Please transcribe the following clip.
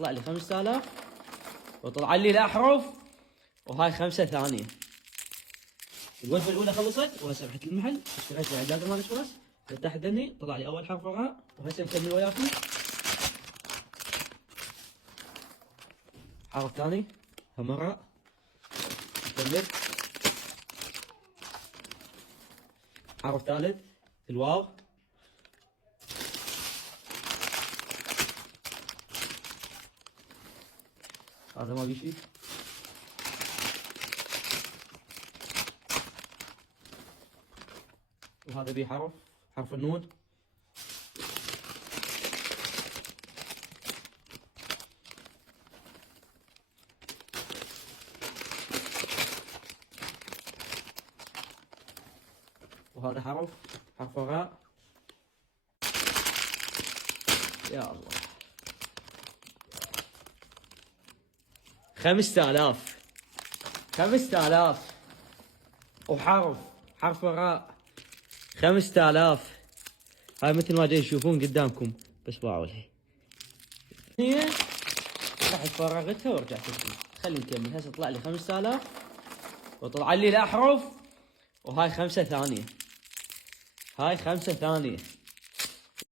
تطلع لي 5000 وطلع لي الأحرف وهاي 5 ثانية. الوجبة الأولى خلصت وهسه رحت المحل اشتريت لي عجاز مال اكسبرس، فتحت ذني طلع لي أول حرف راء وهسه نكمل وياكم. حرف ثاني هم راء نكمل. حرف ثالث الواو. هذا ما بيشي. وهذا بيه حرف النون. وهذا حرف الراء. يا الله 5000 حرف الراء 5000. هاي مثل ما جاي تشوفون قدامكم بس باعولها. هي رحت فرغتها ورجعت لكم. خلينا نكمل. هسه طلع لي 5000 وطلع لي الأحرف وهاي 5 ثانية. هاي 5 ثانية.